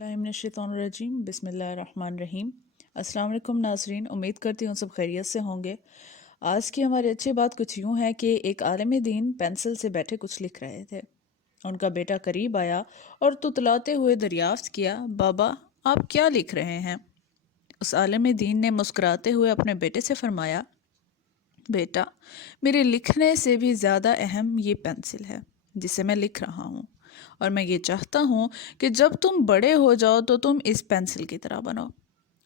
बिस्मिल्लाहिर्रहमानिर्रहीम बिस्मिल्लाहिर्रहमानिर्रहीम। अस्सलाम वालेकुम नाज़रीन, उम्मीद करती हूँ सब खैरियत से होंगे। आज की हमारी अच्छी बात कुछ यूँ है कि एक आलिम दीन पेंसिल से बैठे कुछ लिख रहे थे। उनका बेटा करीब आया और तुतलाते हुए दरियाफ्त किया, बाबा आप क्या लिख रहे हैं? उस आलिम दीन ने मुस्कुराते हुए अपने बेटे से फरमाया, बेटा मेरे लिखने से भी ज़्यादा अहम ये पेंसिल है जिसे मैं लिख रहा हूँ, और मैं ये चाहता हूँ कि जब तुम बड़े हो जाओ तो तुम इस पेंसिल की तरह बनो।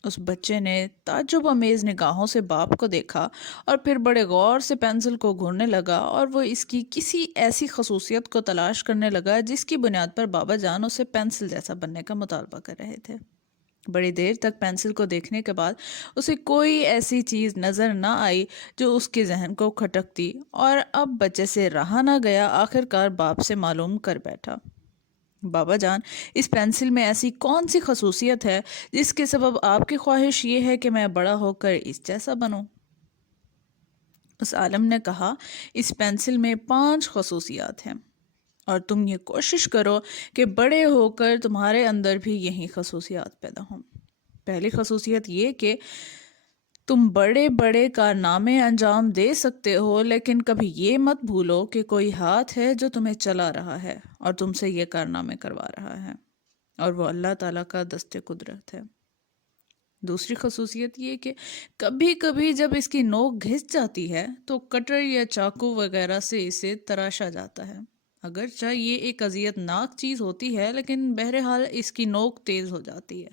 उस बच्चे ने ताज्जुब अमेज़ निगाहों से बाप को देखा और फिर बड़े गौर से पेंसिल को घूरने लगा, और वो इसकी किसी ऐसी खसूसियत को तलाश करने लगा जिसकी बुनियाद पर बाबा जान उसे पेंसिल जैसा बनने का मुतालबा कर रहे थे। बड़ी देर तक पेंसिल को देखने के बाद उसे कोई ऐसी चीज़ नज़र न आई जो उसके जहन को खटकती, और अब बच्चे से रहा ना गया, आखिरकार बाप से मालूम कर बैठा, बाबा जान इस पेंसिल में ऐसी कौन सी खसूसियत है जिसके सबब आपकी ख्वाहिश ये है कि मैं बड़ा होकर इस जैसा बनूं? उस आलम ने कहा, इस पेंसिल में 5 खसूसियात हैं और तुम ये कोशिश करो कि बड़े होकर तुम्हारे अंदर भी यही खसूसियात पैदा हों। पहली खसूसियत ये कि तुम बड़े बड़े कारनामे अंजाम दे सकते हो, लेकिन कभी ये मत भूलो कि कोई हाथ है जो तुम्हें चला रहा है और तुमसे ये कारनामे करवा रहा है, और वो अल्लाह ताला का दस्ते कुदरत है। दूसरी खसूसियत ये कि कभी कभी जब इसकी नोक घिस जाती है तो कटर या चाकू वगैरह से इसे तराशा जाता है। अगरचे ये एक अजियतनाक चीज़ होती है, लेकिन बहरहाल इसकी नोक तेज़ हो जाती है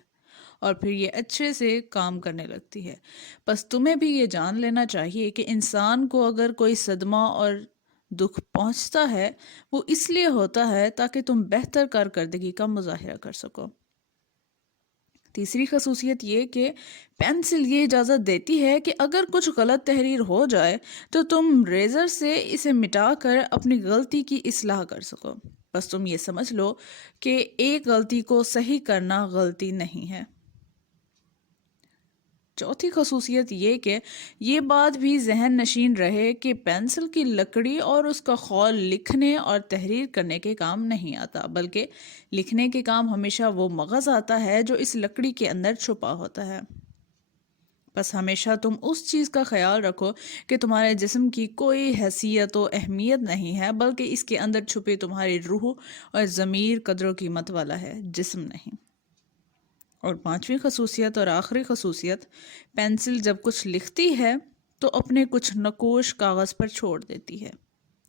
और फिर ये अच्छे से काम करने लगती है। बस तुम्हें भी ये जान लेना चाहिए कि इंसान को अगर कोई सदमा और दुख पहुंचता है वो इसलिए होता है ताकि तुम बेहतर कारकर्दगी का मुजाहिरा कर सको। तीसरी खसूसियत ये कि पेंसिल ये इजाज़त देती है कि अगर कुछ गलत तहरीर हो जाए तो तुम रेज़र से इसे मिटाकर अपनी गलती की इस्लाह कर सको। बस तुम ये समझ लो कि एक गलती को सही करना गलती नहीं है। चौथी खसूसियत ये कि ये बात भी जहन नशीन रहे कि पेंसिल की लकड़ी और उसका खौल लिखने और तहरीर करने के काम नहीं आता, बल्कि लिखने के काम हमेशा वो मगज़ आता है जो इस लकड़ी के अंदर छुपा होता है। बस हमेशा तुम उस चीज़ का ख्याल रखो कि तुम्हारे जिस्म की कोई हैसियत व अहमियत नहीं है, बल्कि इसके अंदर छुपे तुम्हारी रूह और ज़मीर कदर कीमत वाला है, जिस्म नहीं। और पांचवी खसूसियत और आखिरी खसूसियत, पेंसिल जब कुछ लिखती है तो अपने कुछ नकोश कागज़ पर छोड़ देती है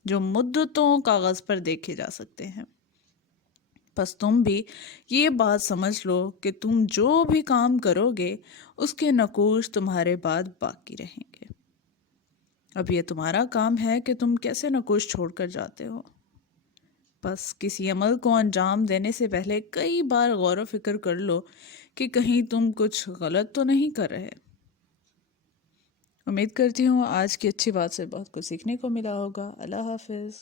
जो मुद्दतों कागज़ पर देखे जा सकते हैं। बस तुम भी ये बात समझ लो कि तुम जो भी काम करोगे उसके नकोश तुम्हारे बाद बाकी रहेंगे। अब ये तुम्हारा काम है कि तुम कैसे नकोश छोड़कर जाते हो। बस किसी अमल को अंजाम देने से पहले कई बार गौर व फिक्र कर लो कि कहीं तुम कुछ गलत तो नहीं कर रहे। उम्मीद करती हूँ आज की अच्छी बात से बहुत कुछ सीखने को मिला होगा। अल्लाह हाफिज़।